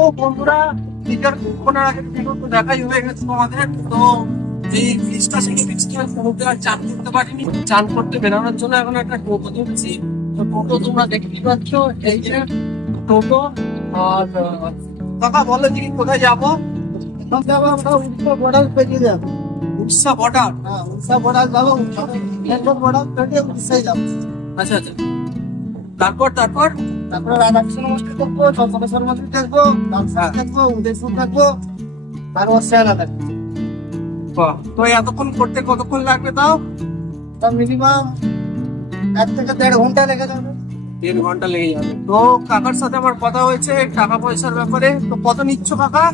তো বন্ধুরা টিকার কিছুক্ষণের আগে ভিডিও তো দেখাই হয়ে গেছে তোমাদের। তো এই ব্রিজটা থেকে ব্রিজটা সমুদ্রে আর চান করতে পারিনি, চান করতে বেরোনোর জন্য এখন একটা টোটো ধরেছি। তো টোটো তোমরা দেখতেই পাচ্ছ, এই যে টোটো। আর কাকা বলো যে কোথায় যাবো? এখন যাবো আমরা উড়িষ্যা বর্ডার পেরিয়ে যাবো। উড়িষ্যা বর্ডার? হ্যাঁ, উড়িষ্যা বর্ডার যাবো, বেঙ্গল বর্ডার পেরিয়ে উড়িষ্যায় যাবো। আচ্ছা আচ্ছা, তারপর তারপর তারপরে রাধাকৃষ্ণ মন্দির দেখবো, চন্দ্রেশ্বর মন্দির দেখবো, রামসার দেখবো, উদয়পুর দেখবো, আর ওসিয়ানা দেখবো। বাহ, তো এতক্ষণ করতে কতক্ষণ লাগবে তাও? তা মিনিমাম 1 থেকে 1.5 ঘন্টা লেগে যাবে। 1.5 ঘন্টা লেগে যাবে। তো কাকার সাথে আমার কথা হয়েছে টাকা পয়সার ব্যাপারে। তো কত নিচ্ছ কাকা?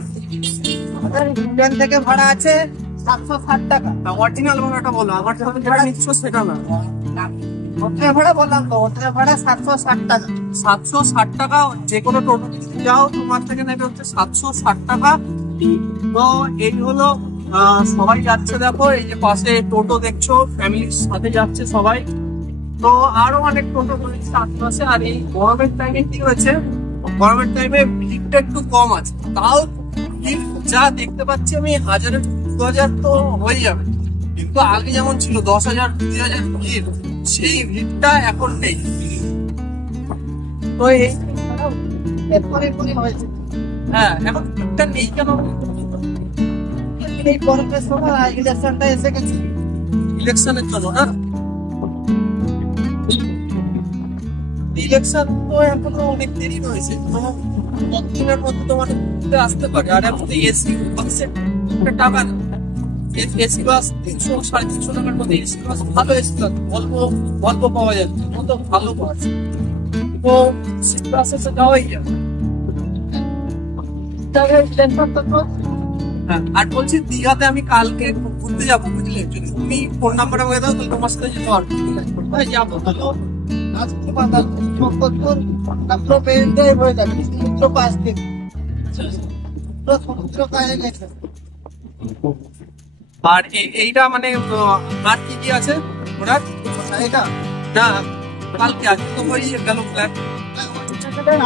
আমাদের ইন্ডিয়ান থেকে ভাড়া আছে 760 টাকা। অরিজিনাল ভাড়াটা বলো, আমার সাথে যেটা নিচ্ছ সেটা না। হোটেলের ভাড়া বললাম তো, হোটেলের ভাড়া 760 টাকা। 760 টাকা। যে কোনো টোটো যদি যাও তোমার থেকে নেবে হচ্ছে 760 টাকা। তো এই হলো সবাই যাচ্ছে, দেখো এই যে পাশে টোটো দেখছো, ফ্যামিলির সাথে যাচ্ছে সবাই। তো আরো অনেক টোটো রয়েছে আশেপাশে। আর এই গরমের টাইমে কি হয়েছে, গরমের টাইমে ভিড়টা একটু কম আছে। তাও ভিড় যা দেখতে পাচ্ছি আমি 1000 2000 তো হয়ে যাবে, কিন্তু আগে যেমন ছিল 10,000 20,000 ভিড়, সেই ভিড়টা এখন নেই। তো এই এরপরে হয়েছে। হ্যাঁ, এখন ভিড়টা নেই কেন? এই গরমের সময় ইলেকশনটা এসে গেছে। ইলেকশনের জন্য না? ইলেকশন তো এখনো অনেক দেরি রয়েছে, দিনের মধ্যে তোমার আসতে পারে। আর এখন এসি বাসে টাকা না, এসি বাস 300 350 টাকার মধ্যে এসি বাস, ভালো এসি বাস অল্প অল্প পাওয়া যাচ্ছে, তো ভালো বাস। তো সিটি বাসে তো যাওয়াই যাবে। হ্যাঁ, আর বলছি দীঘাতে আমি কালকে ঘুরতে যাবো, বুঝলে? যদি তুমি ফোন নাম্বারটা বলে দাও তাহলে তোমার সাথে যেতে পারবো। যাবো তাহলে। আর এইটা মানে আর কি কি আছে ওরা? এটা না, কালকে আছে তো ওই গেল প্ল্যান।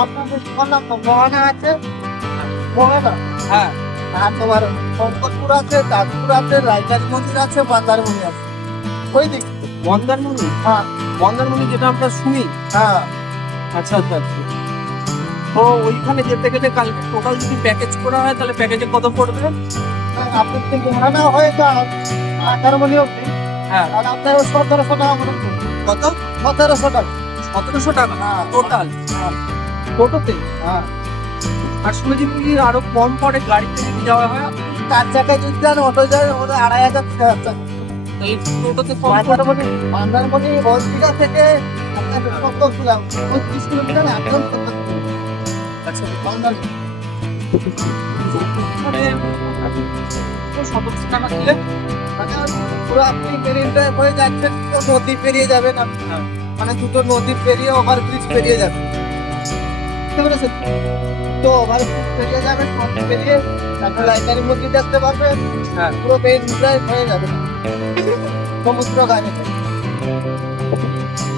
আপনাদের বললাম তো, মোহনা আছে, মোহনা। হ্যাঁ, আর তোমার শঙ্করপুর আছে, তাজপুর আছে, রায়চারি মন্দির আছে, মন্দারমণি আছে। ওই দিক মন্দারমণি? হ্যাঁ মন্দারমণি যেটা আমরা শুনি। হ্যাঁ। আচ্ছা আচ্ছা আচ্ছা। তো ওইখানে যেতে গেলে কালকে টোটাল যদি প্যাকেজ করা হয় তাহলে প্যাকেজে কত পড়বে? আপনার থেকে মোহনা হয়ে যান মন্দারমণি অব্দি, হ্যাঁ, আর আপনার 1700 টাকা মতো। কত? 1700 টাকা। 1700 টাকা হ্যাঁ টোটাল হ্যাঁ টোটোতে? হ্যাঁ। আর শুনেছি যদি আরো কম পড়ে গাড়িতে যদি যাওয়া হয়? 4 চাকায় যদি যান, অটো যায়, ওদের 2500 টাকা। তাহলে টোটোতে কম পড়ে? মন্দারমণি হলদিঘা থেকে আপনার 70 কিলোমিটার, 30 কিলোমিটার একদম 70 কিলোমিটার। আচ্ছা, মন্দারমণি মানে 1700 টাকা দিলে মানে পুরো আপনি মেরিন ড্রাইভ হয়ে যাচ্ছেন, তো নদী পেরিয়ে যাবেন আপনি। মানে দুটো নদী পেরিয়ে ওভারব্রিজ পেরিয়ে যাবেন, বুঝতে পেরেছেন? তো ওভারব্রিজ পেরিয়ে যাবেন, নদী পেরিয়ে তারপর রায়চারি মন্দির দেখতে পারবেন। হ্যাঁ, পুরো মেরিন ড্রাইভ হয়ে যাবে সমুদ্র গাড়িতে।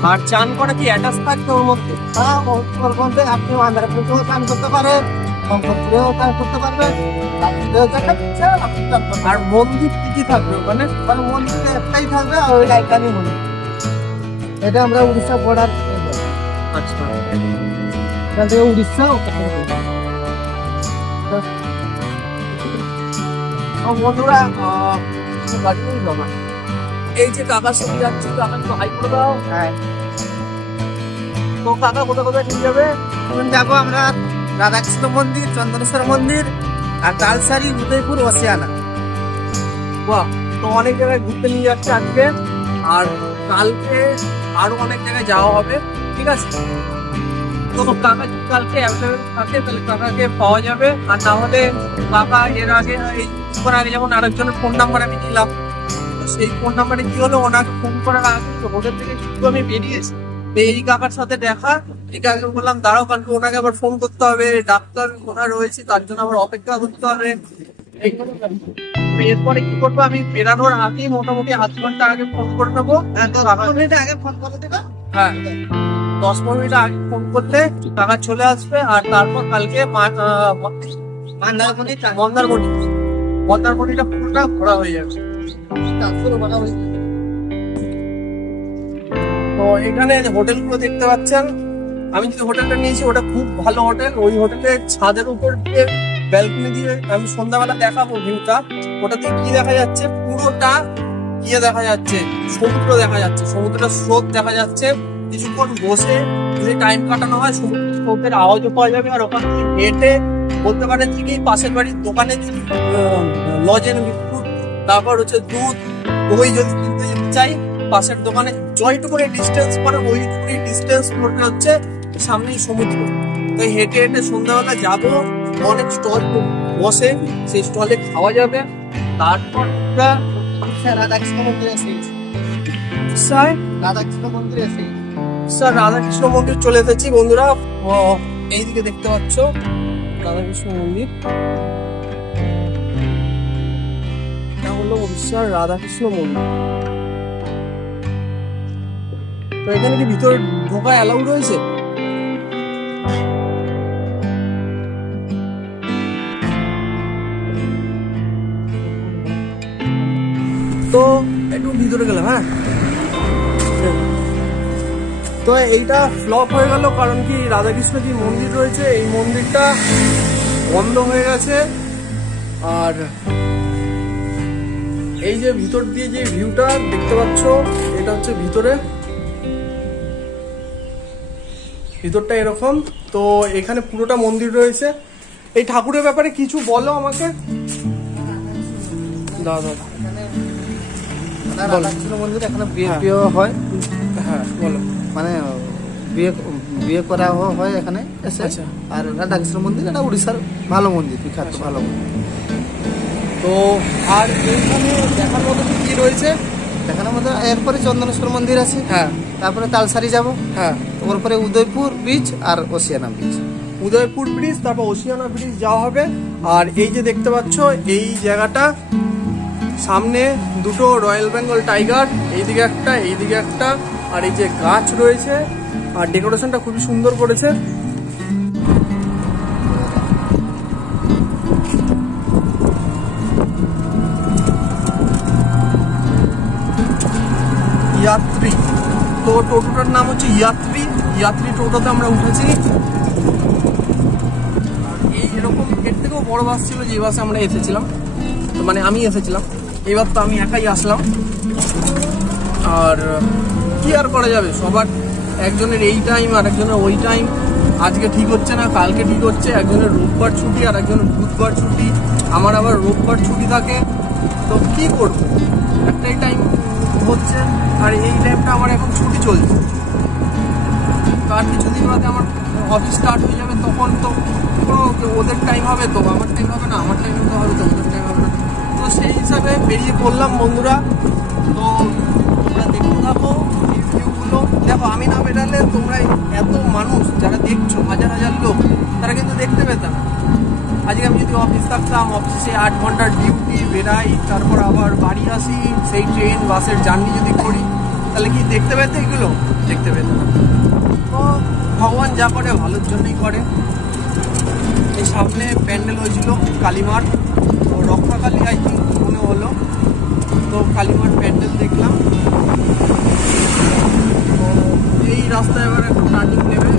আর চান করা কি অ্যাটাচ থাকবে ওর মধ্যে? হ্যাঁ, ওর মধ্যে আপনি আন্ধ্রপ্রদেশেও চান করতে পারেন, শঙ্করপুরেও চান করতে পারবেন, রাত্রিতেও যেটা ইচ্ছা আপনি চান করতে আর মন্দির কি কি থাকবে ওখানে? পারবেন। মন্দিরটা একটাই থাকবে, আর ওই রায়চারি মন্দির। এটা আমরা উড়িষ্যা বর্ডার, আচ্ছা, এখান থেকে উড়িষ্যা। বন্ধুরা এই যে কাকার সাথে যাচ্ছি, কাকা একটু হাই করে দাও। হ্যাঁ, তো কাকা কোথায় কোথায় নিয়ে যাবে? এখন যাবো আমরা রাধাকৃষ্ণ মন্দির, চন্দ্রেশ্বর মন্দির, আর তালসারি, উদয়পুর, ওসিয়ানা। বাহ, তো অনেক জায়গায় ঘুরতে নিয়ে যাচ্ছে আজকে। আর কালকে আরো অনেক জায়গায় যাওয়া হবে, ঠিক আছে? তো কাকা যদি কালকে অ্যাভেলেবেল থাকে তাহলে কাকাকে পাওয়া যাবে। আর না হলে কাকা এর আগে কিছুক্ষণ আগে যেমন আরেকজনের ফোন নাম্বার আমি নিলাম, তো সেই ফোন নাম্বারে কি হলো, ওনাকে ফোন করার আগে হোটেল থেকে শুধু আমি বেরিয়েছি। তো এই কাকার সাথে দেখা, এই কাকাকে বললাম দাঁড়াও, কারণ ওনাকে আবার ফোন করতে হবে, ডাক্তার কোথায় রয়েছে তার জন্য আবার অপেক্ষা করতে হবে। এরপরে কি করবো, আমি বেরানোর আগে মোটামুটি 8 ঘন্টা আগে ফোন করে নেবো। হ্যাঁ, তো 10 মিনিট আগে ফোন করে দেবে। হ্যাঁ, 10-15 মিনিট আগে ফোন করলে টাকা চলে আসবে। আর তারপর কালকে মন্দারমণিটা পুরোটা ঘোরা হয়ে যাবে। তো এখানে হোটেলগুলো দেখতে পাচ্ছেন, আমি যে হোটেলটা নিয়েছি ওটা খুব ভালো হোটেল। ওই হোটেলের ছাদের উপর দিয়ে ব্যালকনি দিয়ে আমি সন্ধ্যাবেলা দেখাবো ভিউটা। ওটাতে কি দেখা যাচ্ছে, পুরোটা ইয়ে দেখা যাচ্ছে, সমুদ্র দেখা যাচ্ছে, সমুদ্রের স্রোত দেখা যাচ্ছে। কিছুক্ষণ বসে যদি টাইম কাটানো হয় সমুদ্র স্রোতের আওয়াজও পাওয়া যাবে। আর ওখান থেকে হেঁটে বলতে পারেন কি পাশের বাড়ির দোকানে যদি লজেন বিস্কুট, তারপর হচ্ছে দুধ, ওই যদি কিনতে চাই পাশের দোকানে জয়টুকুনি ডিস্টেন্স পরে ওইটুকুনি ডিস্টেন্স পড়তে হচ্ছে সামনেই সমুদ্র। তো হেঁটে হেঁটে সন্ধ্যাবেলা যাবো, অনেক স্টল বসে, সেই স্টলে খাওয়া যাবে। তারপর রাধাকৃষ্ণ মন্দির আছে, রাধাকৃষ্ণ মন্দির আছে স্যার। রাধাকৃষ্ণ মন্দির চলে এসেছি বন্ধুরা, এইদিকে দেখতে পাচ্ছ রাধাকৃষ্ণ মন্দির। এটা হলো স্যার রাধাকৃষ্ণ মন্দির। তো এখানে কি ভিতরে ঢোকা অ্যালাউ রয়েছে? তো একটু ভিতরে গেলাম। হ্যাঁ, তো এইটা ফ্লপ হয়ে গেল, কারণ কি রাধাকৃষ্ণ যে মন্দির রয়েছে এই মন্দিরটা বন্ধ হয়ে গেছে। আর এই যে ভিতর দিয়ে যে ভিউটা দেখতে পাচ্ছ, এটা হচ্ছে ভিতরটা এরকম। তো এখানে পুরোটা মন্দির রয়েছে। এই ঠাকুরের ব্যাপারে কিছু বলো আমাকে। দাদা রাধাকৃষ্ণ মন্দির, এখানে বিয়ে হয়। হ্যাঁ বলো। মানে বিয়ে করা হয় এখানে এসে। আর রাধাকৃষ্ণ মন্দির এটা উড়িষ্যার ভালো মন্দির, বিখ্যাত ভালো মন্দির। তো আর এইখানে দেখার মতো কি রয়েছে? দেখানোর মতো এরপরে চন্দনেশ্বর মন্দির আছে। হ্যাঁ, তারপরে তালসারি যাব। হ্যাঁ, তারপরে উদয়পুর বিচ আর ওসিয়ানা বিচ। উদয়পুর ব্রিজ, তারপর ওসিয়ানা ব্রিজ যাওয়া হবে। আর এই যে দেখতে পাচ্ছ এই জায়গাটা, সামনে দুটো রয়্যাল বেঙ্গল টাইগার, এইদিকে একটা, আর এই যে গাছ রয়েছে, আর ডেকোরেশনটা খুবই সুন্দর করেছে। ইয়াত্রী, তো টোটোটার নাম হচ্ছে ইয়াত্রী টোটোতে আমরা উঠেছি। এই এরকম এর থেকেও বড় বাস ছিল যে বাসে আমরা এসেছিলাম, তো মানে আমি এসেছিলাম। এবার তো আমি একাই আসলাম। আর কি আর করা যাবে, সবার একজনের এই টাইম আর একজনের ওই টাইম। আজকে ঠিক হচ্ছে না, কালকে ঠিক হচ্ছে। একজনের রোববার ছুটি আর একজনের বুধবার ছুটি, আমার আবার রোববার ছুটি থাকে। তো কি করব, একটাই টাইম হচ্ছে আর এই টাইমটা আমার এখন ছুটি চলছে। তার কিছুদিন বাদে আমার অফিস স্টার্ট হয়ে যাবে, তখন তো কোনো ওদের টাইম হবে, তো আমার টাইম হবে না, আমার টাইম তো হবে, তো ওদের টাইম হবে না। তো সেই হিসাবে বেরিয়ে পড়লাম বন্ধুরা। তো তোমরা দেখতে থাকো এই ভিউগুলো। দেখো আমি না বেরালে তোমরা এত মানুষ যারা দেখছো, হাজার হাজার লোক, তারা কিন্তু দেখতে পেতাম। আজকে আমি যদি অফিস থাকতাম, অফিসে 8 ঘন্টার ডিউটি, বেরাই, তারপর আবার বাড়ি আসি, সেই ট্রেন বাসের জার্নি যদি করি, তাহলে কি দেখতে পেতে? এগুলো দেখতে পেতাম। তো ভগবান যা করে ভালোর জন্যই করে। এই সামনে প্যান্ডেল হয়েছিল কালীমার, তো রক্ষাকালী আই থিঙ্ক মনে হলো। তো কালীমার প্যান্ডেল দেখলাম। তো এই রাস্তায় এবার একটা টার্নিং নেবে।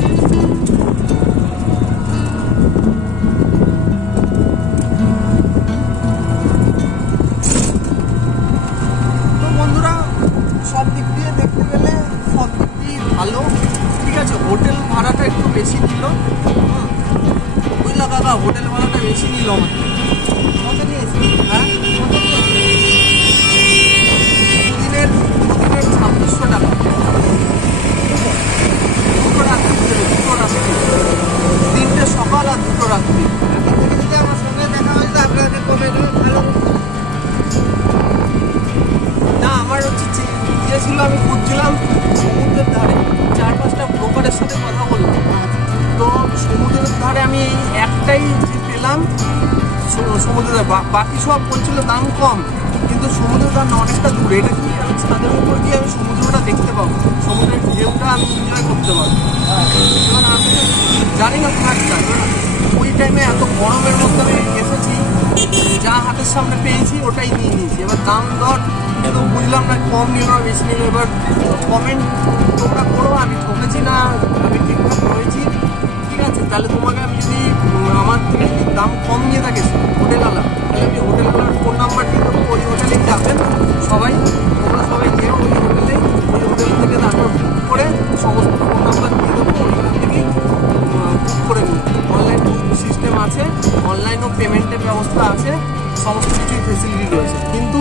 তো বন্ধুরা সব দিক দিয়ে দেখতে গেলে সব দিক দিয়ে ভালো, ঠিক আছে। হোটেল ভাড়াটা একটু বেশি নিল, বুঝলা দাদা, হোটেল ভাড়াটা বেশি নিল আমাকে। হ্যাঁ, দুদিনের 2600 টাকা, দুটো রাত্রি, 3টে সকাল আর 2টো রাত্রি। যদি আমার সঙ্গে দেখা হয় তো আপনাকে কমে ভালো। না, আমার হচ্ছে যে ছিল, আমি খুঁজছিলাম সমুদ্রের ধারে, 4-5টা ব্রোকারের সাথে কথা বললাম। তো সমুদ্রের ধারে আমি এই একটাই পেলাম সমুদ্রের, বাকি সব বলছিল দাম কম, কিন্তু কিন্তু সমুদ্রটা না অনেকটা দূরে, এটা কি আমি ছাদের উপর গিয়ে আমি সমুদ্রটা দেখতে পাবো, সমুদ্রের ঢেউটা আমি এনজয় করতে পারবো। এবার আমি জানি না থাকটা, ওই টাইমে এত গরমের মধ্যে আমি এসেছি, যা হাতের সামনে পেয়েছি ওটাই নিয়ে নিয়েছি। এবার দাম দর কিন্তু বুঝলাম না, কম নিল না বেশি নিল। এবার কমেন্ট তোমরা করো আমি ঠকেছি না আমি ঠিকঠাক রয়েছি, ঠিক আছে? তাহলে তোমাকে আমি যদি আমার থেকে যদি দাম কম নিয়ে থাকিস হোটেলওয়ালা, তাহলে আমি হোটেলওয়ালার ফোন নাম্বার দিয়ে দেবো, ওই হোটেলেই যাবেন সবাই, তোমরা সবাই যেও ওই হোটেলে, ওই হোটেল থেকে তারপর বুক করে সমস্ত ফোন নাম্বার দিয়ে দেবো, ওইখান থেকেই বুক করে নিই। অনলাইন বুক সিস্টেম আছে, অনলাইনও পেমেন্টের ব্যবস্থা আছে, সমস্ত কিছুই ফেসিলিটি রয়েছে। কিন্তু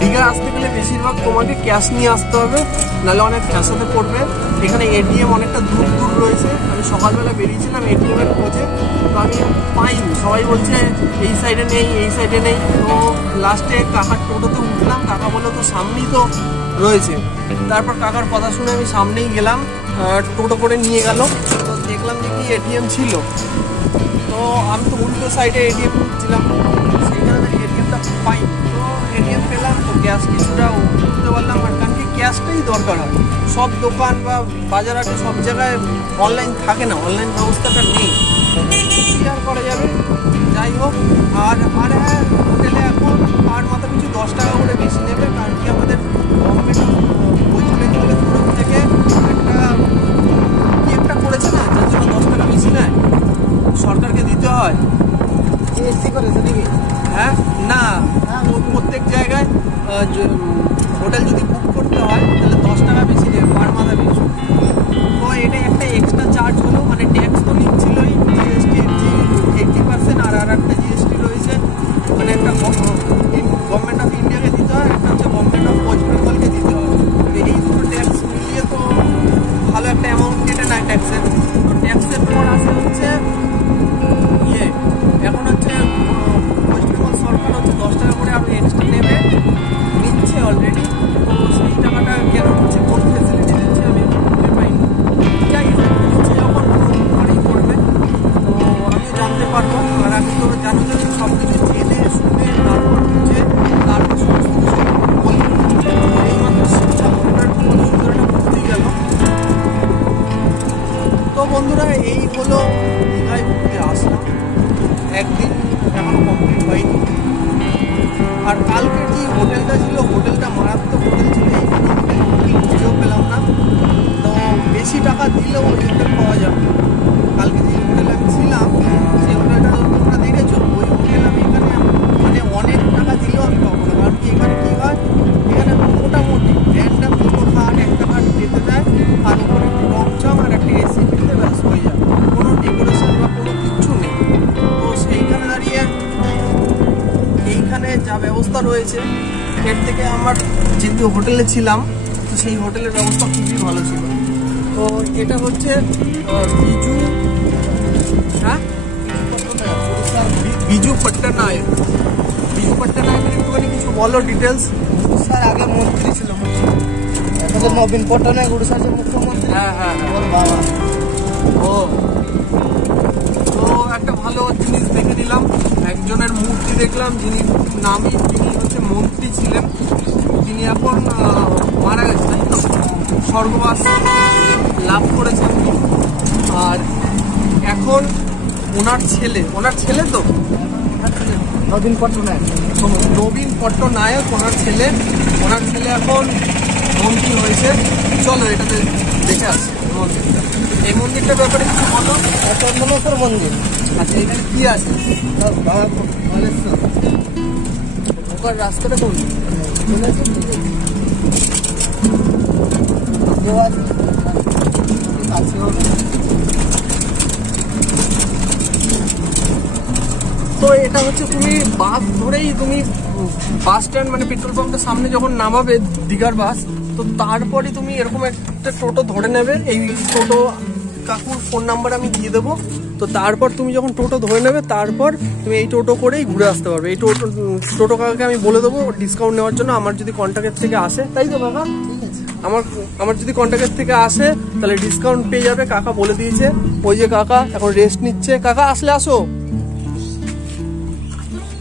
দীঘা আসতে গেলে বেশিরভাগ তোমাকে ক্যাশ নিয়ে আসতে হবে, নাহলে অনেক ফ্যাসাতে পড়বে। এখানে এটিএম অনেকটা দূর দূর রয়েছে। আমি সকালবেলা বেরিয়েছিলাম এটিএমের খোঁজে, তো আমি পাইনি। সবাই বলছে এই সাইডে নেই, এই সাইডে নেই। তো লাস্টে কাকার টোটোতে উঠলাম, কাকা বললো তো সামনেই তো রয়েছে। তারপর কাকার কথা শুনে আমি সামনেই গেলাম, টোটো করে নিয়ে গেল। তো দেখলাম যে কি এটিএম ছিল, তো আমি তো উল্টো সাইডে এটিএম ছিলাম, সেইখানে এটিএমটা পাইনি। তো এটিএম পেলাম, তো ক্যাশ কিছুটা উঠতে পারলাম, আর কারণ কি ক্যাশটাই দরকার হয়। সব দোকান বা বাজার হাটে সব জায়গায় অনলাইন থাকে না, অনলাইন ব্যবস্থাটা নেই, কি আর করা যাবে। যাই হোক, আর হ্যাঁ, হোটেলে এখন পার মাথা পিছু 10 টাকা করে বেশি নেবে, কারণ কি আমাদের গভর্নমেন্ট ওয়েস্ট বেঙ্গলের তরফ থেকে একটা করেছে না, যার জন্য 10 টাকা বেশি নেয়, সরকারকে দিতে হয়। জিএসটি করেছে নাকি? হ্যাঁ, না, প্রত্যেক জায়গায় হোটেল যদি বুক করতে হয় তাহলে 10 টাকা বেশি নেবে পার মাথা পিছু। তো এটা একটা এক্সট্রা চার্জ হলো, মানে ট্যাক্স তো নিচ্ছিলই, জিএসটির 80%, আর একটা জিএসটি রয়েছে, মানে একটা গভর্নমেন্ট অফ ইন্ডিয়াকে দিতে হয়, একটা হচ্ছে গভর্নমেন্ট অফ ওয়েস্ট বেঙ্গলকে দিতে হয়। এই দুটো ট্যাক্স মিলিয়ে তো ভালো একটা অ্যামাউন্ট কেটে নেয় ট্যাক্সের। তো ট্যাক্সের পর আসে হচ্ছে এখন হচ্ছে ওয়েস্ট বেঙ্গল সরকার হচ্ছে 10 টাকা করে আরও এক্সট্রা নেবে, নিচ্ছে অলরেডি। তো সেই টাকাটা কেন হচ্ছে, কোন ফেসিলিটি দিচ্ছে আমি বুঝতে পাইনি। যাই হোক, নিচ্ছে যখন ওখানেই করবে, তো আমিও জানতে পারবো। আর আমি তো জানি যে সব কিছু জেনে শুনে তারপর বুঝে তারপর সমস্ত কিছু বলবো। এইমাত্র শিক্ষাটা বুঝতেই গেল। তো বন্ধুরা, এই হলো দীঘায় ঘুরতে আসলাম, একদিন এখনো কমপ্লিট হয়নি। আর কালকের যে হোটেলটা ছিল, হোটেলটা মারাত্মক হোটেল ছিল, এই জন্য হোটেল খুঁজেও পেলাম না। তো বেশি টাকা দিলেও ওই হোটেল পাওয়া যাবে। কালকে যে হোটেলে আমি ছিলাম, সেই হোটেলটা তোমরা দেখেছো, ওই হোটেল আমি এখানে মানে অনেক টাকা দিলেও আমি পাবো না। কারণ কি এখানে কী হয়, এখানে মোটামুটি র্যান্ডাম দুটো খাট, একটা খাট পেতে দেয়, আর ওখানে একটু রংচং আর একটা এসি পেতে ব্যাস হয়ে যায়, কোনো ডেকোরেশন বা কোনো কিচ্ছু নেই। তো সেইখানে দাঁড়িয়ে এইখানে যা ব্যবস্থা রয়েছে, এর থেকে আমার যেহেতু হোটেলে ছিলাম, তো সেই হোটেলের ব্যবস্থা খুবই ভালো ছিল। তো এটা হচ্ছে বিজু, হ্যাঁ, বিজু পট্টনায়ক। বিজু পট্টনায়কের একটুখানি কিছু বলো ডিটেলস। স্যার আগে মন্ত্রী ছিল, এখন নবীন পট্টনায়ক উড়িষ্যার যে মুখ্যমন্ত্রী। হ্যাঁ, ওর বাবা। ও, তো একটা ভালো জিনিস দেখে নিলাম, একজনের মূর্তি দেখলাম, যিনি নামই, তিনি হচ্ছে মন্ত্রী ছিলেন, তিনি এখন মারা গেছেন, তাই তো, স্বর্গবাস লাভ করেছেন। আর এখন ওনার ছেলে তো নবীন পট্টনায়ক, ওনার ছেলে এখন মন্ত্রী হয়েছে। চলো এটাতে দেখে আসি মন্দিরটা। এই মন্দিরটার ব্যাপারে কিছু বলো। চন্দনেশ্বর মন্দির। আচ্ছা, এখানে কি আছে? বাবা বালেশ্বর। ওখানে রাস্তাটা কোন? তো এটা হচ্ছে তুমি বাস ধরেই, তুমি বাস স্ট্যান্ড মানে পেট্রোল পাম্পের সামনে যখন নামাবে দীঘার বাস, তো তারপরে তুমি এরকম একটা টোটো ধরে নেবে। এই টোটো কাকুর ফোন নাম্বার আমি দিয়ে দেবো। তো তারপর তুমি যখন টোটো ধরে নেবে, তারপর তুমি এই টোটো করেই ঘুরে আসতে পারবে। এই টোটো কাকাকে আমি বলে দেবো ডিসকাউন্ট নেওয়ার জন্য, আমার যদি কন্ট্যাক্টের থেকে আসে, তাই তো কাকা? আমার যদি কন্ট্যাক্টের থেকে আসে তাহলে ডিসকাউন্ট পেয়ে যাবে, কাকা বলে দিয়েছে। ওই যে কাকা এখন রেস্ট নিচ্ছে, কাকা আসলে আসো।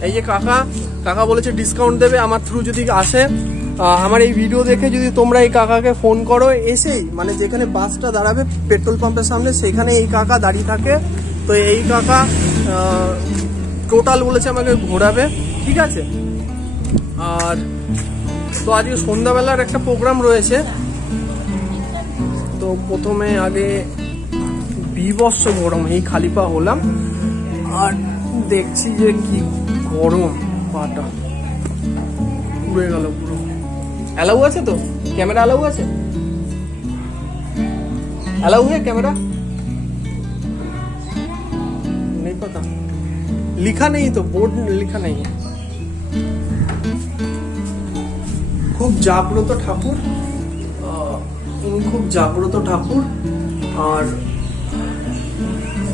এই যে কাকা কাকা বলেছে ডিসকাউন্ট দেবে আমার থ্রু যদি আসে। আমার এই ভিডিও দেখে যদি তোমরা এই কাকাকে ফোন করো, এসেই মানে যেখানে বাসটা দাঁড়াবে পেট্রোল পাম্পের সামনে সেখানে এই কাকা দাঁড়িয়ে থাকে। তো এই কাকা টোটাল বলেছে আমাকে ঘোরাবে, ঠিক আছে। আর তো আজকে সন্ধ্যাবেলার একটা প্রোগ্রাম রয়েছে। তো প্রথমে আগে বিভৎস গরম, এই খালি পা হলাম আর দেখছি যে কি গরম, পাটা পুড়ে গেল পুরো। অ্যালাউ আছে তো? ক্যামেরা অ্যালাউ আছে? অ্যালাউ है ক্যামেরা? नहीं पता, लिखा नहीं तो बोर्ड लिखा नहीं है। খুব জাগ্রত ঠাকুর, উনি খুব জাগ্রত ঠাকুর। আর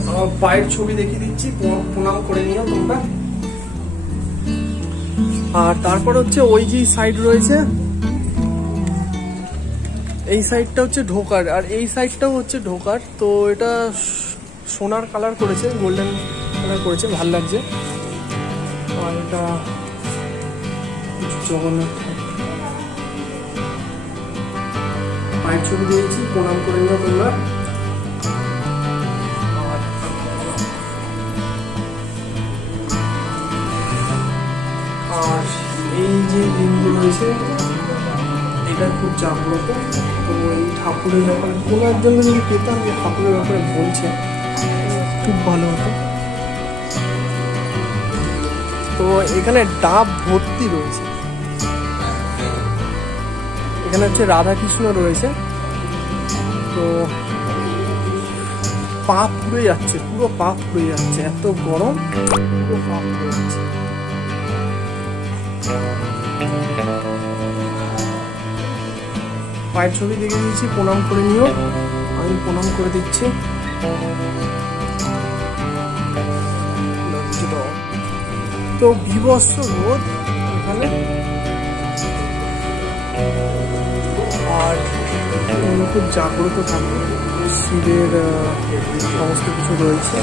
আমার পায়ের ছবি দেখিয়ে দিচ্ছি, প্রণাম করে নিও তোমরা। আর তারপর হচ্ছে ওই যে সাইড রয়েছে, এই সাইডটা হচ্ছে ঢোকার আর এই সাইডটাও হচ্ছে ঢোকার। তো এটা সোনার কালার করেছে, গোল্ডেন কালার করেছে, ভাল লাগছে। আর এটা জগন্নাথ পায়ের ছবি দিয়েছি, প্রণাম করে নিও তোমরা। আর এই যে লিঙ্গ রয়েছে এটা খুব জাগ্রত। তো এই ঠাকুরের ব্যাপারে কোনো একজন যদি পেতাম যে ঠাকুরের ব্যাপারে বলছে খুব ভালো হতো। তো এখানে ডাব ভর্তি রয়েছে, এখানে হচ্ছে রাধাকৃষ্ণ রয়েছে। তো পা পুড়ে যাচ্ছে, পুরো পা পুড়ে যাচ্ছে, এত গরম, পুরো পা পুড়ে যাচ্ছে। পায়ের ছবি দেখে দিয়েছি, প্রণাম করে নিও। আমি প্রণাম করে দিচ্ছি। তো বিভৎস রোদ এখানে, আর খুব জাগ্রত ঠাকুর, শিবের সমস্ত কিছু রয়েছে।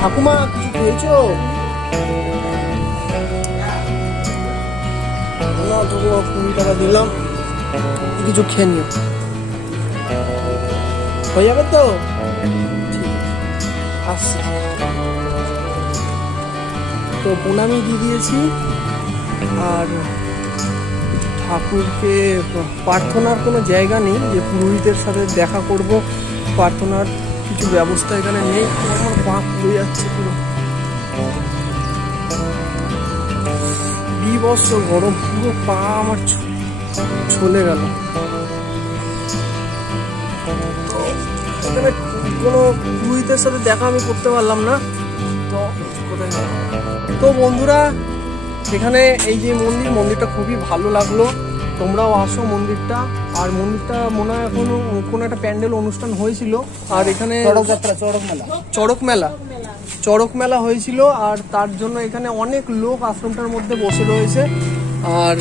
ঠাকুমা কিছু খেয়েছো? না, তবু 20 টাকা দিলাম, কিছু খেয়ে নিও, হয়ে যাবে তো? আসছি। তো প্রণামী দিয়ে দিয়েছি। আর ঠাকুরকে প্রার্থনার কোনো জায়গা নেই যে পুরোহিতের সাথে দেখা করব, প্রার্থনার কিছু ব্যবস্থা এখানে নেই। আমার পা পুড়ে যাচ্ছে পুরো, বিভৎস গরম, পুরো পা আমার চলে গেল। এখানে কোনো পুরোহিতের সাথে দেখা আমি করতে পারলাম না। তো কোথায়, তো বন্ধুরা এখানে এই যে মন্দিরটা খুবই ভালো লাগলো। তোমরাও আসো মন্দিরটা। আর মন্দিরটা মনে হয় এখনো কোনো একটা প্যান্ডেল অনুষ্ঠান হয়েছিল। আর এখানে চড়ক মেলা হয়েছিল, আর তার জন্য এখানে অনেক লোক আশ্রমটার মধ্যে বসে রয়েছে। আর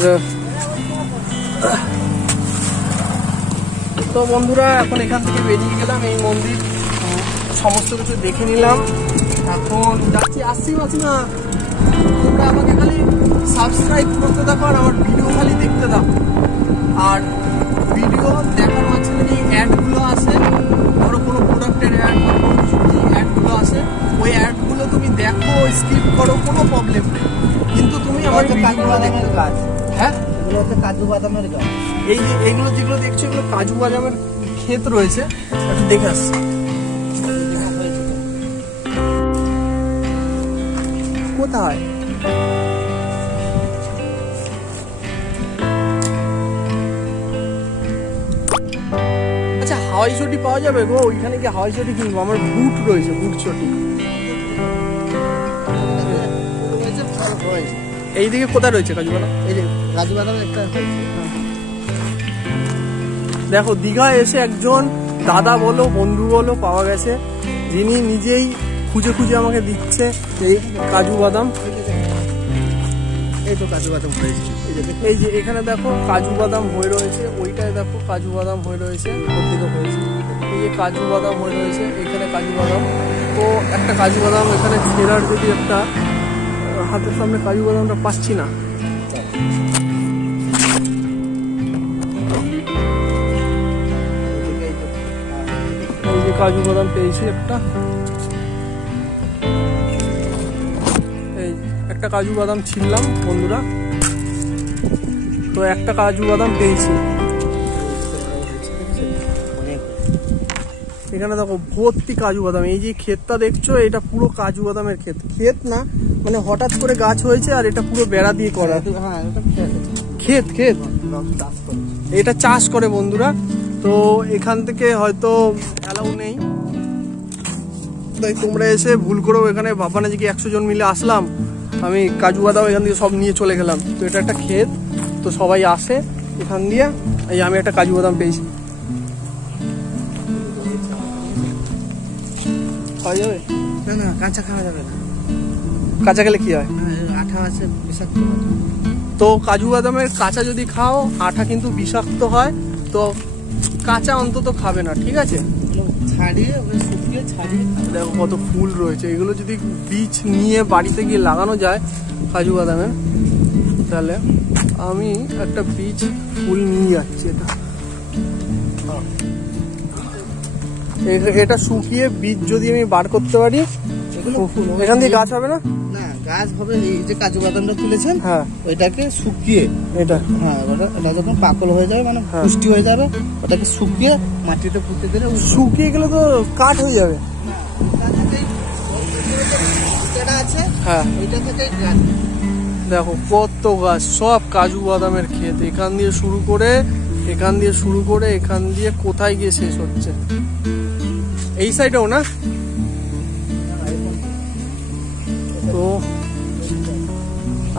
তো বন্ধুরা এখন এখান থেকে বেরিয়ে গেলাম, এই মন্দির সমস্ত কিছু দেখে নিলাম। এখন যাচ্ছি, আসছি না। তোমরা আমাকে খালি সাবস্ক্রাইব করতে থাকো আর আমার ভিডিও খালি দেখতে থাকো। আর ভিডিও দেখার মাঝখানে যে অ্যাডগুলো আসে, ধরো কোনো প্রোডাক্টের অ্যাড বা কোনো কিছু অ্যাডগুলো আসে, ওই অ্যাডগুলো তুমি দেখো, স্কিপ করো, কোনো প্রবলেম নেই। কিন্তু তুমি আমার ভিডিওগুলো দেখতে গাছ, হ্যাঁ এগুলো হচ্ছে কাজু বাদামের গাছ। এই যে এইগুলো যেগুলো দেখছো এগুলো কাজু বাদামের ক্ষেত রয়েছে, একটু দেখে আসছি। কোথায়? আচ্ছা, হাওয়াই চটি পাওয়া যাবে গো? ওইখানে কি হাওয়াই চটি কিনবো? আমার বুট রয়েছে, বুট চটি। এইদিকে কোথায় রয়েছে কাজু বাদাম? এই যে কাজু বাদাম একটা দেখো, দীঘায় এসে একজন দাদা বলো, বন্ধু বলো পাওয়া গেছে, যিনি নিজেই খুঁজে খুঁজে আমাকে দিচ্ছে এই কাজু বাদাম। এই তো কাজু বাদাম হয়েছে, এই যে এখানে দেখো কাজু বাদাম হয়ে রয়েছে, ওইটায় দেখো কাজু বাদাম হয়ে রয়েছে, ওর দিকে হয়েছে। এই যে কাজু বাদাম হয়ে রয়েছে, এখানে কাজু বাদাম। তো একটা কাজু বাদাম এখানে ছেঁড়ার যদি একটা হাতের সামনে কাজু বাদামটা পাচ্ছি না। এই যে কাজু বাদাম পেয়েছি একটা, এই একটা কাজু বাদাম ছিললাম বন্ধুরা। তো একটা কাজু বাদাম পেয়েছি। এখানে দেখো ভর্তি কাজু বাদাম। এই যে ক্ষেতটা দেখছো, এটা পুরো কাজু বাদামের ক্ষেত। ক্ষেত না মানে হঠাৎ করে গাছ হয়েছে, আর এটা পুরো বেড়া দিয়ে করা। ক্ষেত ক্ষেত এটা চাষ করে বন্ধুরা। তো এখান থেকে হয়তো অ্যালাউ নেই, তাই তোমরা এসে ভুল করেও এখানে ভাববা না যে কি 100 জন মিলে আসলাম, আমি কাজু বাদাম এখান থেকে সব নিয়ে চলে গেলাম। তো এটা একটা ক্ষেত, তো সবাই আসে এখান দিয়ে। এই আমি একটা কাজু বাদাম পেয়েছি। খাওয়া যাবে? না না, কাঁচা খাওয়া যাবে না। কাঁচা খেলে কি হয়? আঠা আছে, বিষাক্ত। তো কাজু বাদামের কাঁচা যদি খাও, আঠা কিন্তু বিষাক্ত হয়। তো কাঁচা অন্তত খাবে না, ঠিক আছে? ছাড়িয়ে শুকিয়ে ছাড়িয়ে। দেখো কত ফুল রয়েছে। এগুলো যদি বীজ নিয়ে বাড়িতে গিয়ে লাগানো যায় কাজু বাদামের, তাহলে আমি একটা বীজ ফুল নিয়ে যাচ্ছি। এটা শুকিয়ে বীজ যদি আমি বার করতে পারি, এখান দিয়ে গাছ হবে না? না, গাছ হবে। এই যে কাজু বাদামটা তুলেছেন, হ্যাঁ, ওইটাকে শুকিয়ে, এটা হ্যাঁ এটা যখন পাকল হয়ে যাবে, মানে পুষ্টি হয়ে যাবে, ওটাকে শুকিয়ে মাটিতে পুঁতে দিলে। শুকিয়ে গেলে তো কাঠ হয়ে যাবে। আছে, হ্যাঁ, ওইটা থেকে গাছ। দেখো কত গাছ, সব কাজু বাদামের ক্ষেত। এখান দিয়ে শুরু করে এখান দিয়ে কোথায় গিয়ে শেষ হচ্ছে? এই সাইডেও না? তো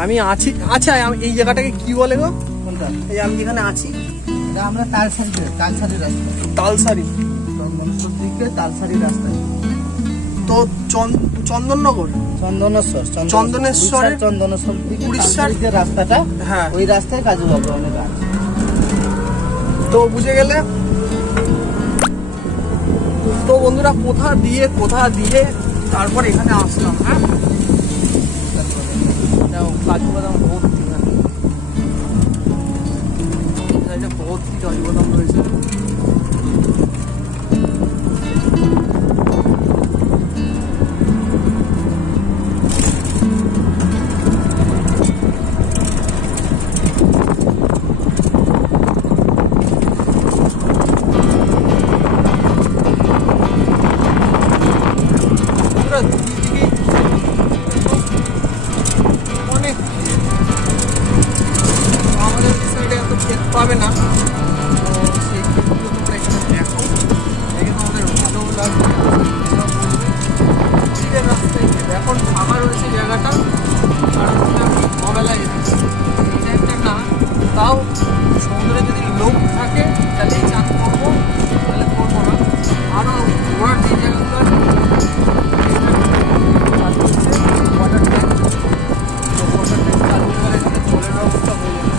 আমি আছি। আচ্ছা, এই জায়গাটাকে কি বলে গো? কোনটা? এই আমি যেখানে আছি, এটা আমরা তালসারি রাস্তা। তালসারি, দিকে তালসারি রাস্তা। তো চন্দননগর, চন্দনেশ্বর উড়িষ্যার যে রাস্তাটা, হ্যাঁ, ওই রাস্তায় কাজু বাদামের গাছ। তো বুঝে গেলে। তো বন্ধুরা, কোথা দিয়ে তারপর এখানে আসলাম। হ্যাঁ, দেখো কাজু বাদাম ভর্তি, ভর্তি কাজু বাদাম রয়েছে। পাবে না, তো সেই ক্ষেত্রে তোমরা এখানে দেখো, দেখে তোমাদের ভালো লাগবে। রাস্তায় এখন ফাঁকা রয়েছে জায়গাটা, কারণ আমি সকালবেলায় এসেছি। এই টাইমটা না, তাও সমুদ্রে যদি লোক থাকে তাহলে চান করবো, তাহলে করবো না। আরও ঘোরার যে জায়গাগুলো আছে, ওয়াটার ট্যাঙ্ক, তো ওয়াটার ট্যাঙ্ক চালু করে এখানে জলের ব্যবস্থা হয়ে যাবে।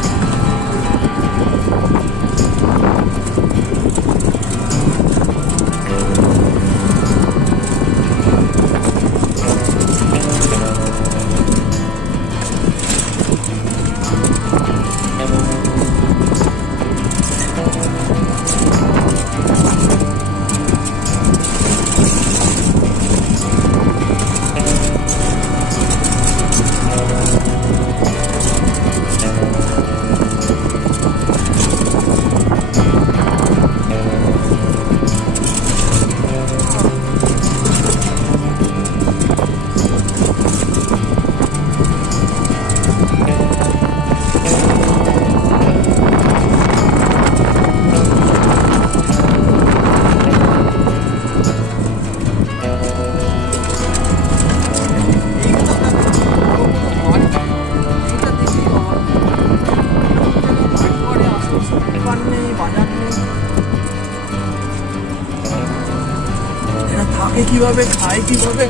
থাকে কিভাবে, খায় কিভাবে,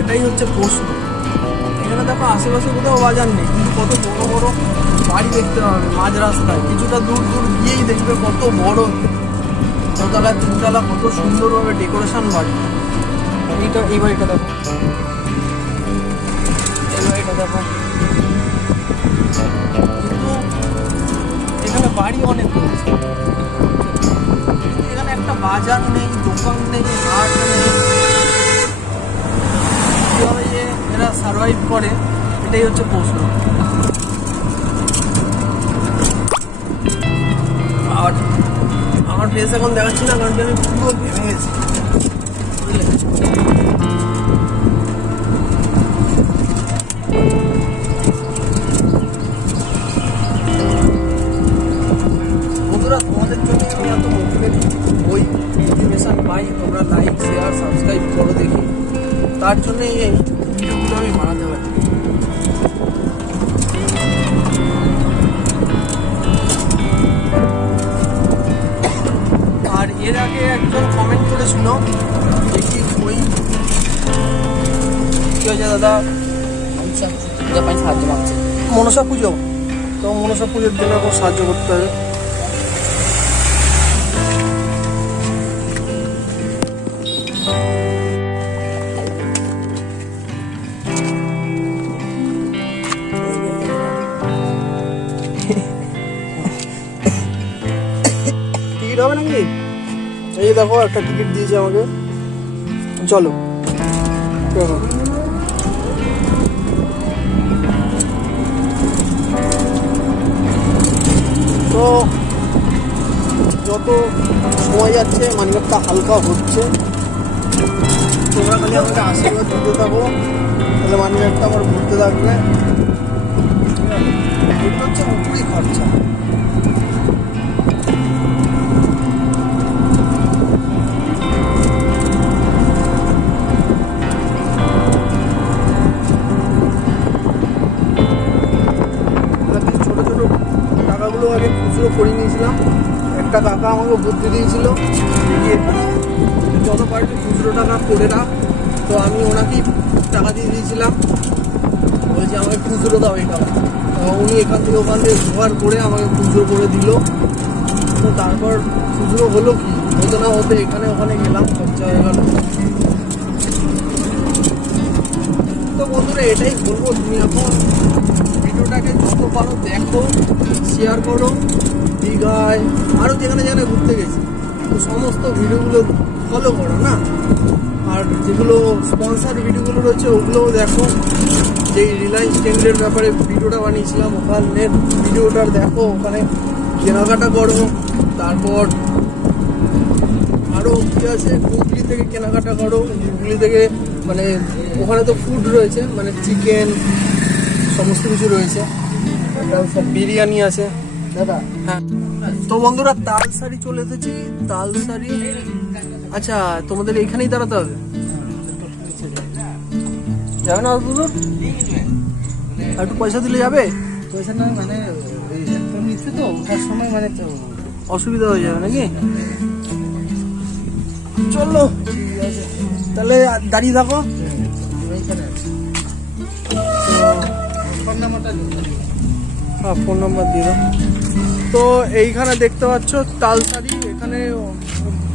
এটাই হচ্ছে প্রশ্ন। এখানে দেখো আশেপাশে কোথাও বাজার নেই, কিন্তু কত বড় বড় বাড়ি দেখতে পাবে মাঝ রাস্তায়। কিছুটা দূর গিয়েই দেখবে কত বড় দোতলা তিনতলা কত সুন্দরভাবে ডেকোরেশন বাড়ি। এই বাড়িটা দেখো, এই বাড়িটা দেখো। কিন্তু এখানে বাড়ি অনেক রয়েছে, এখানে একটা বাজার নেই, দোকান নেই, হাট নেই। কিভাবে যে এরা সার্ভাইভ করে এটাই হচ্ছে প্রশ্ন। আর আমার ফেস এখন দেখাচ্ছি না, কারণ আমি পুরো ভেঙে গেছি। বন্ধুরা, তোমাদের জন্য আমি এত মোটিভেশন পাই, তোমরা লাইক শেয়ার সাবস্ক্রাইব করো দেখি, তার জন্য এই ভিডিওগুলো আমি বানাতে পারি। আর এর আগে একজন কমেন্ট করেছিল দেখি ওই কি হয়েছে দাদা, সাহায্য মাগছে মনসা পুজো, তো মনসা পুজোর জন্য এখন সাহায্য করতে হবে। টিকিট হবে নাকি? এই দেখো একটা টিকিট দিয়েছে আমাকে, চলো। তো যত সময় যাচ্ছে মানিব্যাগটা হালকা হচ্ছে, তোমরা খালি আমাকে আশীর্বাদ দিতে থাকো, তাহলে মানিব্যাগটা আমার ঘুরতে থাকবে। এগুলো হচ্ছে উপরই খরচা। ছোট ছোট টাকাগুলো আগে খুচরো করে নিয়েছিলাম, একটা কাকা আমাকে বুদ্ধি দিয়েছিল যত পারবি খুচরো টাকা করে রাখ, তো আমি ওনাকেই টাকা দিয়ে দিয়েছিলাম, বলছি আমাকে খুচরো দাও এই টাকা। উনি এখান থেকে ওখান থেকে জোগাড় করে আমাকে খুচরো করে দিল। তো তারপর খুচরো হলো কি, হতে না হতে এখানে ওখানে গেলাম, খরচা হয়ে গেল। তো বন্ধুরা, এটাই বলবো, তুমি এখন ভিডিওটাকে যত পারো দেখো, শেয়ার করো। দীঘায় আরও যেখানে যেখানে ঘুরতে গেছি তো সমস্ত ভিডিওগুলো ফলো করো না, আর যেগুলো স্পন্সার ভিডিওগুলো রয়েছে ওগুলোও দেখো। যেই রিলায়েন্স ট্রেন্ডের ব্যাপারে ভিডিওটা বানিয়েছিলাম ওখানের ভিডিওটা দেখো, ওখানে কেনাকাটা করো। তারপর আরও কী আছে, হুগলি থেকে কেনাকাটা করো, হুগলি থেকে মানে ওখানে তো ফুড রয়েছে, মানে চিকেন সমস্ত কিছু রয়েছে, সব বিরিয়ানি আছে দাদা। হ্যাঁ, তো বন্ধুরা তালসারি চলে এসেছি, তালসারি। আচ্ছা, তোমাদের এইখানেই দাঁড়াতে হবে, যাবে না? একটু পয়সা দিলে যাবে? পয়সা নয়, মানে নিচ্ছে তো ওঠার সময় মানে অসুবিধা হয়ে যাবে নাকি? চলো তাহলে দাঁড়িয়ে থাকো। হ্যাঁ, ফোন নাম্বার দিয়ে দাও। তো এইখানে দেখতে পাচ্ছ তালসারি, এখানে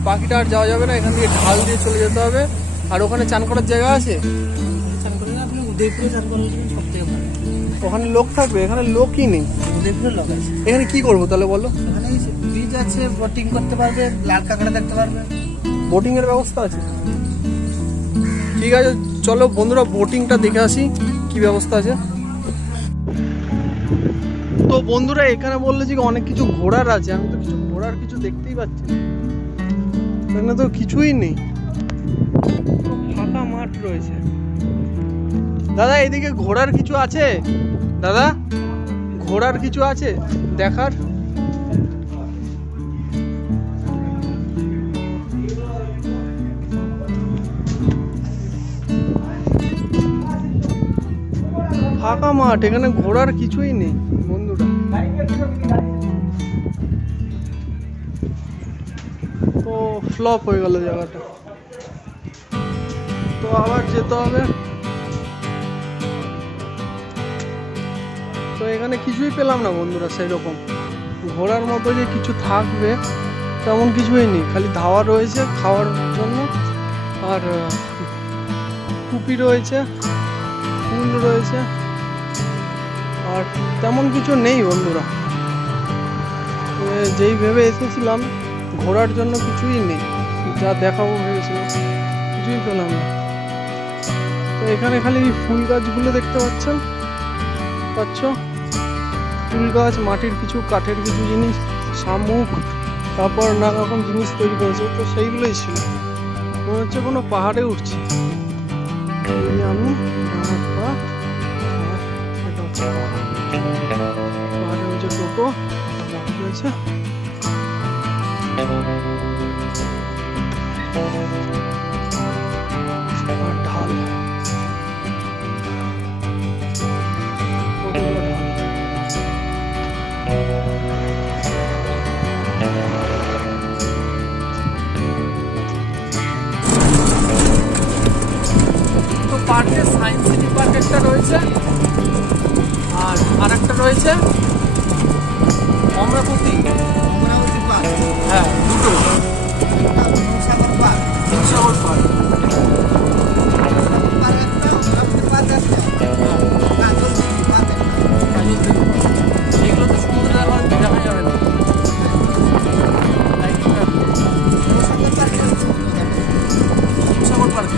বাকিটা আর যাওয়া যাবে না, এখান থেকে ঢাল দিয়ে চলে যেতে হবে। আর ওখানে চান করার জায়গা আছে, আপনি উদয়পুরে চান করলে সব থেকে ভালো। ওখানে লোক থাকবে, এখানে লোকই নেই। উদয়পুরে লোক আছে। এখানে কি করবো তাহলে বলো? এখানে ব্রিজ আছে, বোটিং করতে পারবে, লাল কাঁকড়া দেখতে পারবে। বোটিং এর ব্যবস্থা আছে? ঠিক আছে, চলো বন্ধুরা বোটিংটা দেখে আসি কি ব্যবস্থা আছে। তো বন্ধুরা, এখানে বললে যে অনেক কিছু ঘোরার আছে, আমি তো কিছু ঘোরার কিছু দেখতেই পাচ্ছি না, এখানে তো কিছুই নেই, ফাঁকা মাঠ রয়েছে। দাদা, এদিকে ঘোরার কিছু আছে? দাদা, ঘোরার কিছু আছে দেখার? ফাঁকা মাঠ, এখানে ঘোরার কিছুই নেই বন্ধুরা। তো ফ্লপ হয়ে গেল জায়গাটা, তো আবার যেতে হবে। তো এখানে কিছুই পেলাম না বন্ধুরা, সেই রকম ঘোরার মতো যে কিছু থাকবে তেমন কিছুই নেই, খালি ধাওয়া রয়েছে খাওয়ার জন্য, আর টুপি রয়েছে, ফুল রয়েছে, আর তেমন কিছু নেই বন্ধুরা। যেই ভেবে এসেছিলাম ঘোরার জন্য কিছুই নেই, যা দেখাবো ভেবেছিলাম কিছুই পেলাম না। তো এখানে খালি ফুল গাছগুলো দেখতে পাচ্ছ, ফুল গাছ, মাটির কিছু, কাঠের কিছু জিনিস, শামুক, তারপর নানা রকম জিনিস তৈরি করেছে। তো সেইগুলোই ছিল, মনে হচ্ছে কোনো পাহাড়ে উঠছি। আমি পাহাড়ে হচ্ছে টোটো রয়েছে। ঢাল পার্কে সায়েন্স সিটি পার্ক একটা রয়েছে, আর আরেকটা রয়েছে অমরাবতী। হ্যাঁ, দুটো সাগর পার্ক। এগুলো তো সমুদ্রে দেখা যাবে না। সাগর পার্কে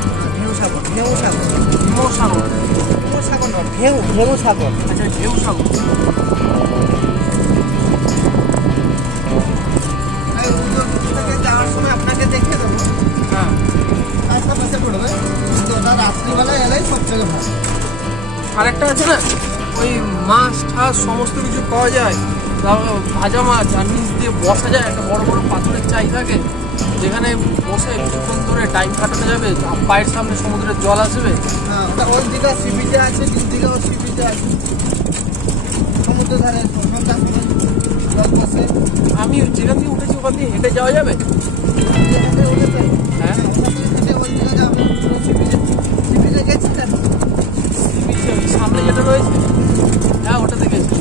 ঢেউ সাগর। আচ্ছা, ঢেউ সাগর। যাওয়ার সময় আপনাকে দেখিয়ে দেবো। হ্যাঁ, আশেপাশে পড়বে, তো ওটা রাত্রিবেলায় এলেই সব থেকে ভালো। আরেকটা আছে না, ওই মাছ ঠাস সমস্ত কিছু পাওয়া যায়, ভাজা মাছ, আর নিচ দিয়ে বসা যায়, একটা বড় বড় পাথরের চাই থাকে, যেখানে বসে কিছুক্ষণ ধরে টাইম কাটানো যাবে, পায়ের সামনে সমুদ্রের জল আসবে। হ্যাঁ, ওটা ওই দিকে সি বিচে আছে, নিচ দিকে সি বিচে আছে, সমুদ্র ধারে সন্ধ্যার সময় জল বসে। আমি যেখান দিয়ে উঠেছি ওখান দিয়ে হেঁটে যাওয়া যাবে? হ্যাঁ, সামনে যেটা রয়েছে, হ্যাঁ ওটা দেখেছি।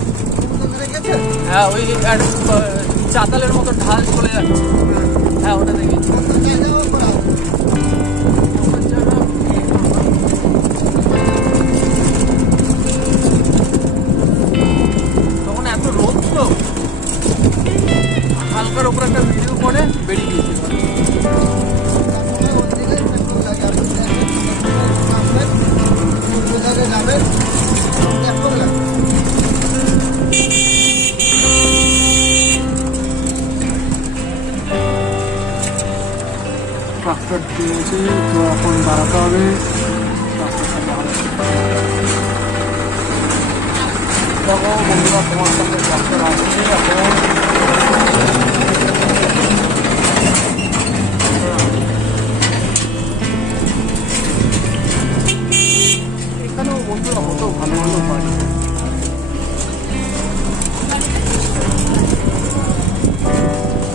হ্যাঁ, ওই চাতালের মতো ঢাল চলে যাচ্ছে। হ্যাঁ, ওটা দেখেছি। তখন এত রোদ তো, হালকার উপর একটা ভিডিও করে বেরিয়ে গিয়েছে। ট্রাক্টর দিয়েছে, তো এখন দাঁড়াতে হবে। দেখো বন্ধুরা, তোমার সাথে ট্রাক্টর আসছে এখন। এখানেও বন্ধুরা কত ভালো ভালো বাড়ি।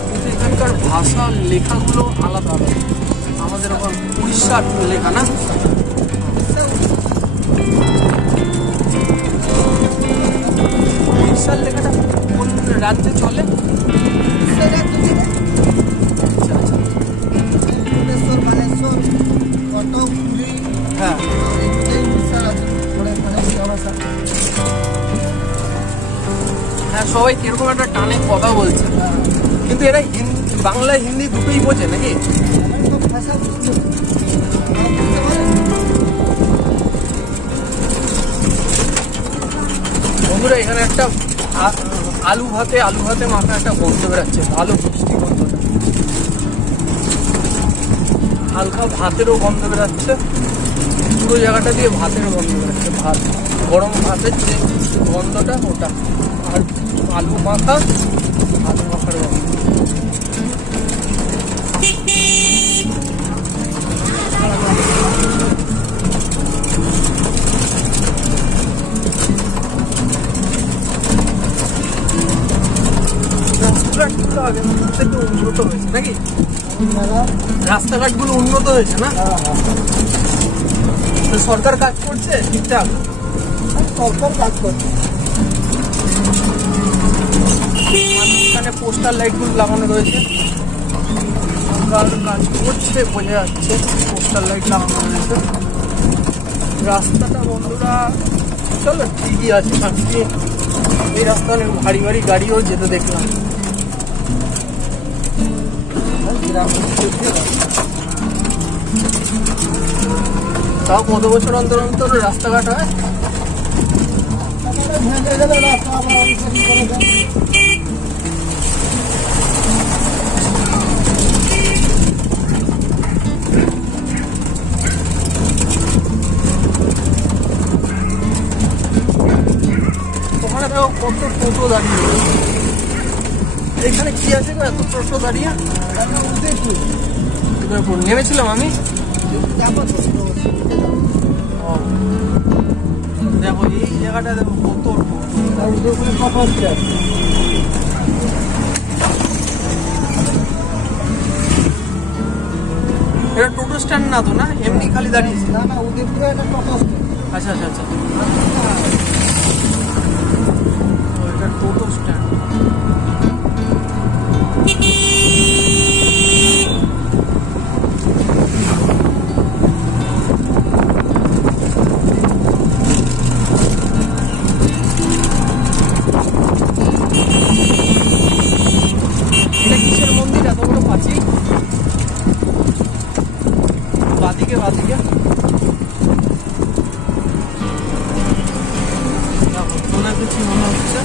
কিন্তু এখানকার ভাষা লেখাগুলো আলাদা আলাদা, আমাদের ওখানে উড়িষ্যার লেখা না। উড়িষ্যার লেখাটা কোন রাজ্যে চলে? হ্যাঁ, হ্যাঁ, সবাই কিরকম একটা টানে কথা বলছে, কিন্তু এরা বাংলা হিন্দি দুটোই বোঝে নাকি? বন্ধুরা, এখানে একটা আলু ভাতে মাথা একটা গন্ধ বেরাচ্ছে, ভালো পুষ্টি গন্ধটা, হালকা ভাতেরও গন্ধ বেরাচ্ছে, পুরো জায়গাটা দিয়ে ভাতের গন্ধ বেরাচ্ছে, ভাত গরম ভাতের যে গন্ধটা ওটা, আর আলু মাখার গন্ধ। উন্নত হয়েছে নাকি? রাস্তাঘাটগুলো উন্নত হয়েছে না? সরকার কাজ করছে ঠিকঠাক? সরকার কাজ করছে। এখানে পোস্টার লাইটগুলো লাগানো রয়েছে, কাজ করছে বোঝা যাচ্ছে, পোস্টার লাইট লাগানো হয়েছে। রাস্তাটা বন্ধুরা চলো ঠিকই আছে, কারণ কি এই রাস্তা অনেক ভারী ভারী গাড়িও যেতে দেখলাম। তাও কত বছর অন্তর অন্তর রাস্তাঘাট হয়? ওখানে দেখো কত টোটো দাঁড়িয়ে, এখানে কি আছে গো এত টোটো দাঁড়িয়ে? নেমেছিলাম আমি, দেখো এই জায়গাটা দেখো কত এটা টোটো স্ট্যান্ড না তো? না এমনি খালি দাঁড়িয়েছে? না না, উদয়পুরে একটা টোটো স্ট্যান্ড। আচ্ছা আচ্ছা আচ্ছা, এটা টোটো স্ট্যান্ড। এটা কিসের মন্দির এত বড় পাঁচিল? বাদিকে বাদিকে কিছু মনে হচ্ছে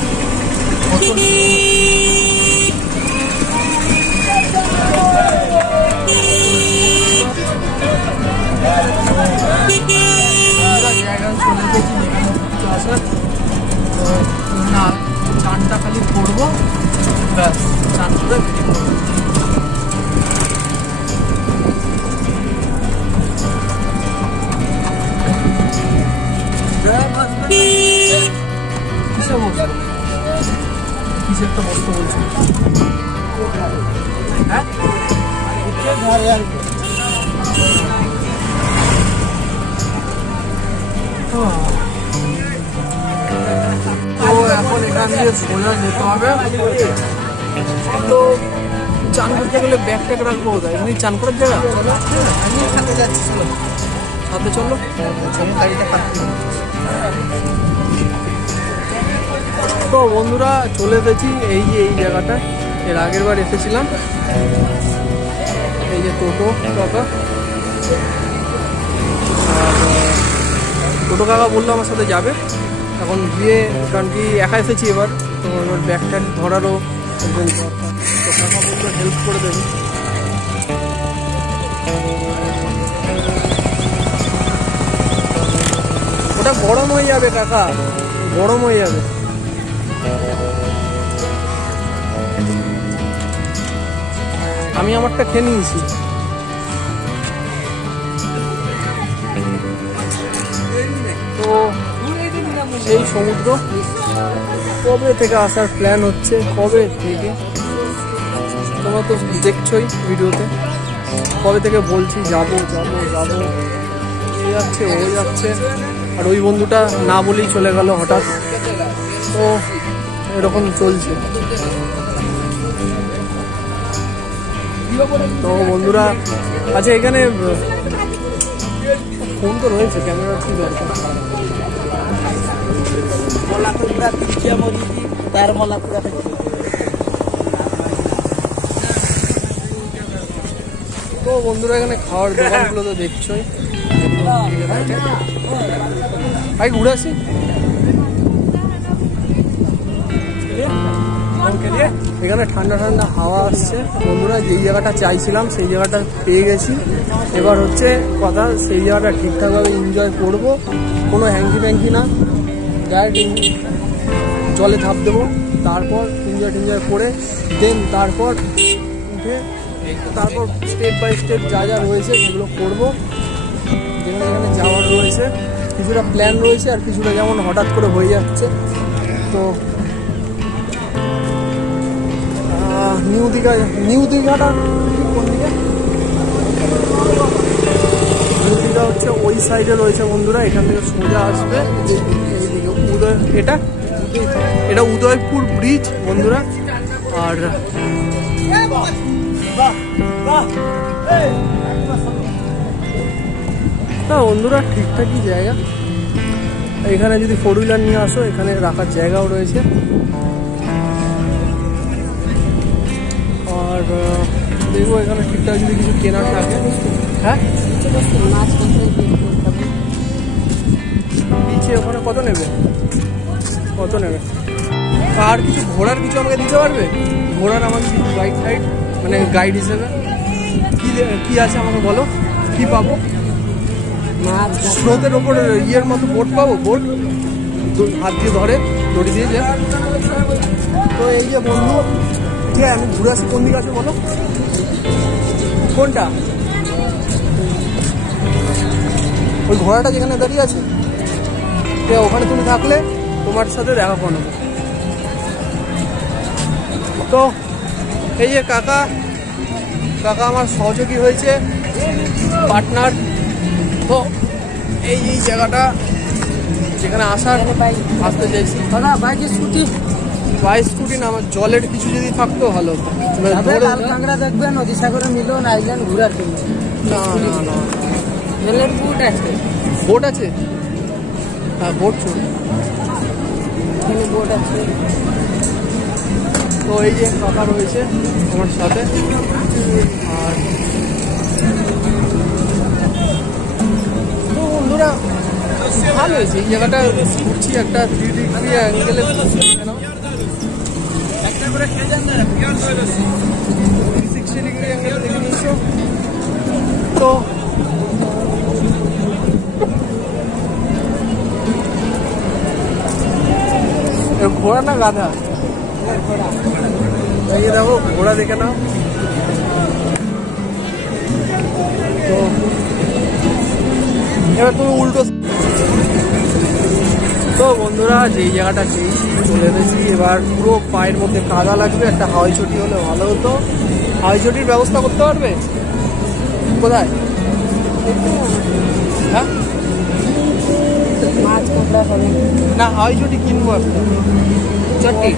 জায়গায় চলে গেছি যেখানে আসার না, চানটা খালি করবো, ব্যাস চান করে বেরিয়ে পড়বো। কিসে একটা বস্তু বলছে, হ্যাঁ তো এখন এখান দিয়ে সোজা যেতে হবে। তো চান করতে গেলে ব্যাগ ট্যাগ রাখবো কোথায়? এখানে চান করার জায়গা? সাথে যাচ্ছি, চলো সাথে চলো। গাড়িটা পাচ্ছি। তো বন্ধুরা চলে এসেছি এই যে এই জায়গাটা, এর আগের বার এসেছিলাম। এই যে টোটো কাকা, টোটো কাকা বললো আমার সাথে যাবে। এখন গিয়ে, কারণ কি একা এসেছি এবার, তো এবার ব্যাগ ট্যাগ ধরারও একজন দরকার, তো কাকা বললো হেল্প করে দেবে। ওটা গরম হয়ে যাবে কাকা, গরম হয়ে যাবে। আমি আমারটা খেয়ে নিয়েছি। তো সেই সমুদ্র কবে থেকে আসার প্ল্যান হচ্ছে, কবে থেকে তোমরা তো দেখছোই ভিডিওতে, কবে থেকে বলছি যাবো যাবো যাবো, এ যাচ্ছে ও যাচ্ছে, আর ওই বন্ধুটা না বলেই চলে গেল হঠাৎ। তো এরকম চলছে। তো বন্ধুরা আচ্ছা, এখানে ফোন তো রয়েছে, ক্যামেরা কি দরকার? তো বন্ধুরা এখানে খাওয়ার দোকানগুলো তো দেখছোই, ভাই ঘুরে আসি। এখানে ঠান্ডা ঠান্ডা হাওয়া আসছে বন্ধুরা, যেই জায়গাটা চাইছিলাম সেই জায়গাটা পেয়ে গেছি। এবার হচ্ছে কথা, সেই জায়গাটা ঠিকঠাকভাবে এনজয় করব, কোনো হ্যাঙ্কি ট্যাঙ্কি না, ডাইরেক্ট জলে ঝাঁপ দেবো, তারপর এনজয় করে দেন তারপর উঠে তারপর স্টেপ বাই স্টেপ যা যা রয়েছে সেগুলো করবো। যেখানে যেখানে যাওয়ার রয়েছে কিছুটা প্ল্যান রয়েছে, আর কিছুটা যেমন হঠাৎ করে হয়ে যাচ্ছে। তো নিউ দীঘাটা কোন দিকে? নিউ দীঘা হচ্ছে ওই সাইডে রয়েছে বন্ধুরা, এখান থেকে সোজা আসবে এইদিকে এটা উদয়পুর ব্রিজ বন্ধুরা। আর না বন্ধুরা, ঠিকঠাকই জায়গা। এখানে যদি 4 হুইলার নিয়ে আসো, এখানে রাখার জায়গাও রয়েছে। আর দেখবো এখানে ঠিকঠাক যদি কিছু কেনার থাকে। হ্যাঁ, নিচে ওখানে কত নেবে? আর কিছু ঘোড়ার কিছু আমাকে দিতে পারবে? ঘোড়ার আমাকে কিছু গাইড মানে গাইড হিসেবে কি আছে আমাকে বলো, কি পাবো? স্রোতের ওপর ইয়ের মতো বোট পাবো? বোট হাত দিয়ে ধরে দড়ি দিয়ে যে। তো এই যে বন্ধু, ঠিক আছে, আমি ঘুরে আসি। কোন দিকে আছে বলো? কোনটা? ওই ঘোড়াটা যেখানে দাঁড়িয়ে আছে, ওখানে তুমি থাকলে তোমার সাথে দেখা করো। তো এই যে কাকা আমার সহযোগী হয়েছে, পার্টনার। তো এই জায়গাটা যেখানে আসতে চাইছি, বাইক স্কুটি না, আমার জলের কিছু যদি থাকতো ভালো হতো। কাঁকড়া দেখবেন, নদী সাগরে মিলন আইল্যান্ড ঘুরার জন্য। না জলের বোট আছে। বোট আছে? হ্যাঁ, বোট চলবে। বোট আছে। তো এই যে কাকা রয়েছে আমার সাথে। আর তো বন্ধুরা, ভালো হয়েছে এই জায়গাটা। ঘুরছি একটা 3 ডিগ্রি অ্যাঙ্গেলে, 360 ডিগ্রি অ্যাঙ্গেলে দেখে নিচ্ছ। তো ঘোড়া না গাধা? এই দেখো, ঘোড়া দেখে নাও। তো এবার তুমি উল্টো। তো বন্ধুরা, যেই জায়গাটা চেয়েছি চলে এসেছি। এবার পুরো পায়ের মধ্যে কাদা লাগবে, একটা হাওয়াই চটি হলে ভালো হতো। হাওয়াই চটির ব্যবস্থা করতে পারবে? কোথায়? হ্যাঁ, না, হাওয়াই চটি কিনবো একটা। চটি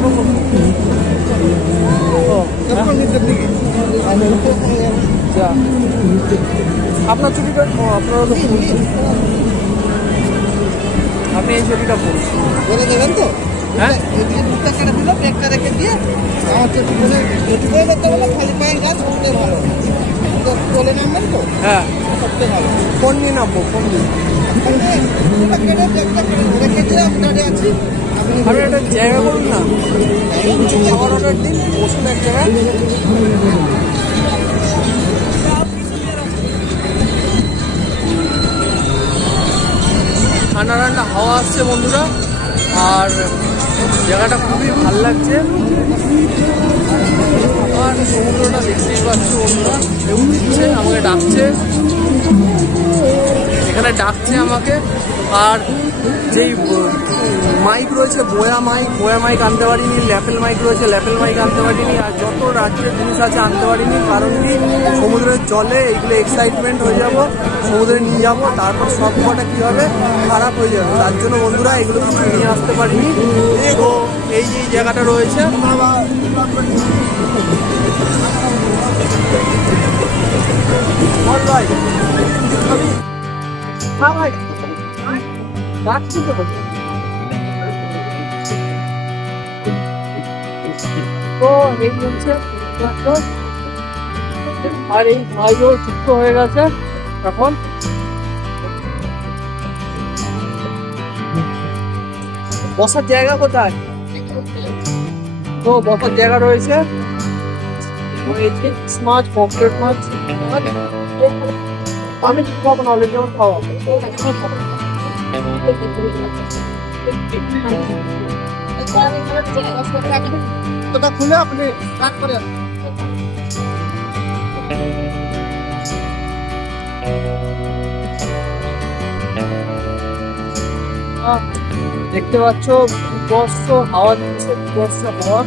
আপনার চটিটা, আপনার হলো আপনি এই চটিটা বলে দেবেন তো? হ্যাঁ, কেটে দিল, ব্যাগটা রেখে দিয়ে আমার চটি বলে খালি পায়ের গাছ উঠতে ভালো চলে নামবেন তো। হ্যাঁ, সবচেয়ে ভালো। ফোন নিয়ে নামবো, ফোন নিয়ে রেখে দিয়ে আপনারে আছি। আপনি একটা জায়গা করুন না, কিছু খাবার অর্ডার দিন, বসুন এক জায়গায়। ঠান্ডা ঠান্ডা হাওয়া আসছে বন্ধুরা, আর জায়গাটা খুবই ভালো লাগছে। আর সমুদ্রটা দেখতেই পাচ্ছ বন্ধুরা, ঢেউ দিচ্ছে, আমাকে ডাকছে, এখানে ডাকছে আমাকে। আর যেই মাইক রয়েছে, বোয়া মাইক আনতে পারিনি, ল্যাপেল মাইক রয়েছে, ল্যাপেল মাইক আনতে পারিনি। আর যত রাজ্যের জিনিস আছে আনতে পারিনি, কারণ কি সমুদ্রের জলে এইগুলো এক্সাইটমেন্ট হয়ে যাব, সমুদ্রে নিয়ে যাব, তারপর সব কটা কী হবে, খারাপ হয়ে যাবে। তার জন্য বন্ধুরা এগুলো কিছু নিয়ে আসতে পারিনি। তো এই যে জায়গাটা রয়েছে, ভাই হ্যাঁ ভাই তো এই হচ্ছে, আর এই ভাইও যুক্ত হয়ে গেছে এখন। বসার জায়গা কোথায়? তো বসার জায়গা রয়েছে, মাছ, পমফ্রেট মাছ। আমি ঠিক পাবো না, অলরেডি আমার খাওয়া ওটা খুলে আপনি কাট করে দেখতে পাচ্ছ বস্ত হাওয়া দিচ্ছে, বস্ত হাওয়া।